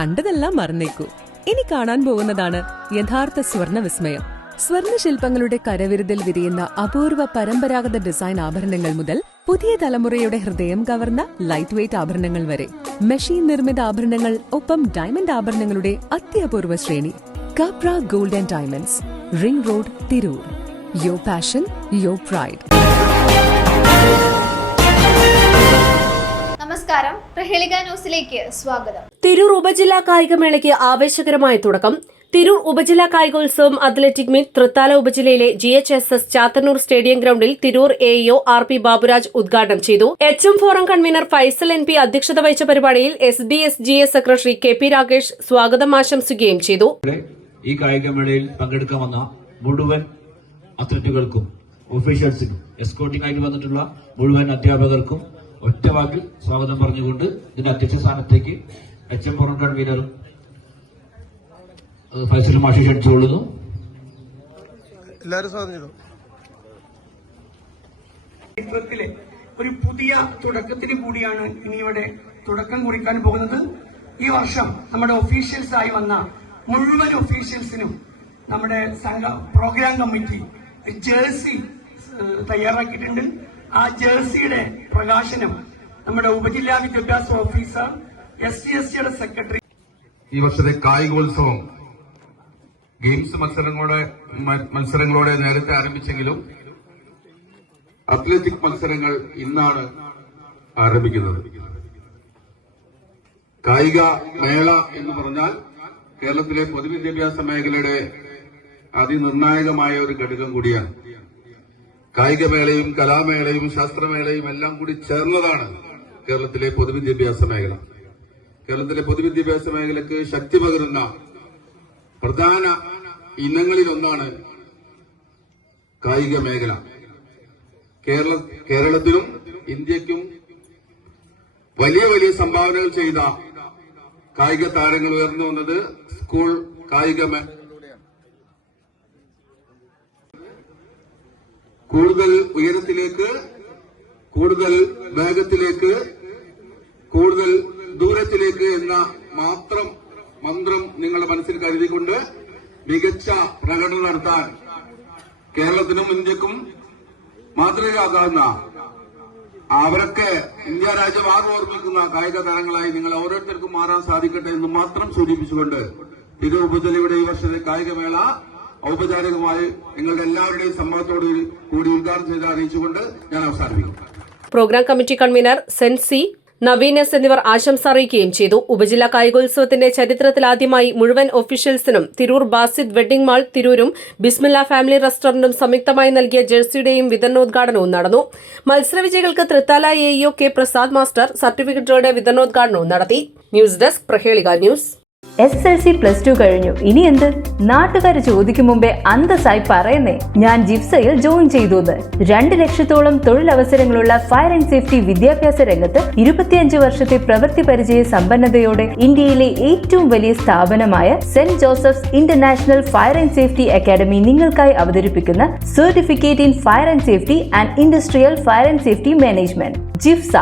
കണ്ടതെല്ലാം മറന്നേക്കൂ. ഇനി കാണാൻ പോകുന്നതാണ് യഥാർത്ഥ സ്വർണ്ണ വിസ്മയം. സ്വർണ്ണശില്പങ്ങളുടെ കരവിരുതിൽ വിരിയുന്ന അപൂർവ പരമ്പരാഗത ഡിസൈൻ ആഭരണങ്ങൾ മുതൽ പുതിയ തലമുറയുടെ ഹൃദയം കവർന്ന ലൈറ്റ് വെയ്റ്റ് ആഭരണങ്ങൾ വരെ മെഷീൻ നിർമ്മിത ആഭരണങ്ങൾ, ഒപ്പം ഡയമണ്ട് ആഭരണങ്ങളുടെ അത്യപൂർവ ശ്രേണി. Capra gold and diamonds, ring road, Tirur. Your passion, your pride. നമസ്കാരം, പ്രഹേളിക ന്യൂസിലേക്ക് സ്വാഗതം. തിരൂർ ഉപജില്ലാ കായികമേളയ്ക്ക് ആവേശകരമായ തുടക്കം. തിരൂർ ഉപജില്ലാ കായികോത്സവം അത്ലറ്റിക് മീറ്റ് തൃത്താല ഉപജില്ലയിലെ GHSS ചാത്തന്നൂർ സ്റ്റേഡിയം ഗ്രൗണ്ടിൽ തിരൂർ AEO RP ബാബുരാജ് ഉദ്ഘാടനം ചെയ്തു. HM forum convener Faisal NP അധ്യക്ഷത വഹിച്ച പരിപാടിയിൽ SDSGA സെക്രട്ടറി KP രാകേഷ് സ്വാഗതം ആശംസിക്കുകയും ചെയ്തു. ഈ കായികമേളയിൽ പങ്കെടുക്കാൻ വന്ന മുഴുവൻ അത്ലറ്റുകൾക്കും ഒഫീഷ്യൽസിനും എസ്കോർട്ടിംഗ് ആയിട്ട് വന്നിട്ടുള്ള മുഴുവൻ അധ്യാപകർക്കും ഒറ്റവാക്കിൽ സ്വാഗതം പറഞ്ഞുകൊണ്ട് ഇതിന്റെ അധ്യക്ഷ സ്ഥാനത്തേക്ക് HM ഫോറം കൺവീനറും ഫൈസലും മാഷി ക്ഷണിച്ചുകൊള്ളുന്നു. ഒരു പുതിയ തുടക്കത്തിന് കൂടിയാണ് ഇനി ഇവിടെ തുടക്കം കുറിക്കാൻ പോകുന്നത്. ഈ വർഷം നമ്മുടെ ഒഫീഷ്യൽസായി വന്ന മുഴുവൻ ഒഫീഷ്യൽസിനും നമ്മുടെ സംഘ പ്രോഗ്രാം കമ്മിറ്റി ജേഴ്സി തയ്യാറാക്കിയിട്ടുണ്ട്. ആ ജേഴ്സിയുടെ പ്രകാശനം നമ്മുടെ ഉപജില്ലാ വിദ്യാഭ്യാസ ഓഫീസർ SCSCയുടെ സെക്രട്ടറി. ഈ വർഷത്തെ കായികോത്സവം ഗെയിംസ് മത്സരങ്ങളോടെ നേരത്തെ ആരംഭിച്ചെങ്കിലും അത്ലറ്റിക് മത്സരങ്ങൾ ഇന്നാണ് ആരംഭിക്കുന്നത്. കായിക മേള എന്ന് പറഞ്ഞാൽ കേരളത്തിലെ പൊതുവിദ്യാഭ്യാസ മേഖലയുടെ അതിനിർണായകമായ ഒരു ഘടകം കൂടിയാണ്. കായികമേളയും കലാമേളയും ശാസ്ത്രമേളയും എല്ലാം കൂടി ചേർന്നതാണ് കേരളത്തിലെ പൊതുവിദ്യാഭ്യാസ മേഖല. കേരളത്തിലെ പൊതുവിദ്യാഭ്യാസ മേഖലയ്ക്ക് ശക്തി പകരുന്ന പ്രധാന ഇനങ്ങളിലൊന്നാണ് കായിക മേഖല. കേരളത്തിലും ഇന്ത്യക്കും വലിയ വലിയ സംഭാവനകൾ ചെയ്ത കായിക താരങ്ങൾ ഉയർന്നു വന്നത് സ്കൂൾ കായിക കൂടുതൽ ഉയരത്തിലേക്ക്, കൂടുതൽ വേഗത്തിലേക്ക്, കൂടുതൽ ദൂരത്തിലേക്ക് എന്ന മാത്രം മന്ത്രം നിങ്ങളുടെ മനസ്സിൽ കരുതിക്കൊണ്ട് മികച്ച പ്രകടനം നടത്താൻ കേരളത്തിനും ഇന്ത്യക്കും മാതൃകയാകാവുന്ന അവരൊക്കെ ഇന്ത്യ രാജ്യം ഓർമ്മിക്കുന്ന കായിക താരങ്ങളായി നിങ്ങൾ ഓരോരുത്തർക്കും മാറാൻ സാധിക്കട്ടെ എന്ന് മാത്രം സൂചിപ്പിച്ചുകൊണ്ട് തിരൂർ ഉപജില്ലയുടെ ഈ വർഷത്തെ കായികമേള ഔപചാരികമായി നിങ്ങളുടെ എല്ലാവരുടെയും സമ്മതത്തോടു കൂടി ഉദ്ഘാടനം ചെയ്ത് അറിയിച്ചുകൊണ്ട് ഞാൻ അവസാനിപ്പിക്കും. Programme committee convener Sensi, Naveen S എന്നിവർ ആശംസ അറിയിക്കുകയും ചെയ്തു. ഉപജില്ലാ കായികോത്സവത്തിന്റെ ചരിത്രത്തിലാദ്യമായി മുഴുവൻ ഒഫീഷ്യൽസിനും തിരൂർ ബാസിദ് വെഡ്ഡിംഗ് മാൾ തിരൂരും ബിസ്മില്ല ഫാമിലി റെസ്റ്റോറന്റും സംയുക്തമായി നൽകിയ ജേഴ്സിയുടെയും വിതരണോദ്ഘാടനവും നടന്നു. മത്സരവിജയികൾക്ക് Thrithala AEO K Prasad master സർട്ടിഫിക്കറ്റുകളുടെ വിതരണോദ്ഘാടനവും നടത്തി. ന്യൂസ് ഡെസ്ക്, പ്രഹേളിക ന്യൂസ്. SSLC+2 കഴിഞ്ഞു, ഇനി എന്ത്? നാട്ടുകാർ ചോദിക്കും മുമ്പേ അന്തസ്സായി പറയുന്നേ, ഞാൻ ജിപ്സയിൽ ജോയിൻ ചെയ്തു. 2 ലക്ഷത്തോളം തൊഴിലവസരങ്ങളുള്ള ഫയർ ആൻഡ് സേഫ്റ്റി വിദ്യാഭ്യാസ രംഗത്ത് 25 വർഷത്തെ പ്രവൃത്തി പരിചയ സമ്പന്നതയോടെ ഇന്ത്യയിലെ ഏറ്റവും വലിയ സ്ഥാപനമായ Saint Joseph's International Fire and Safety Academy നിങ്ങൾക്കായി അവതരിപ്പിക്കുന്ന certificate in fire and safety and industrial fire and safety management Jipsa.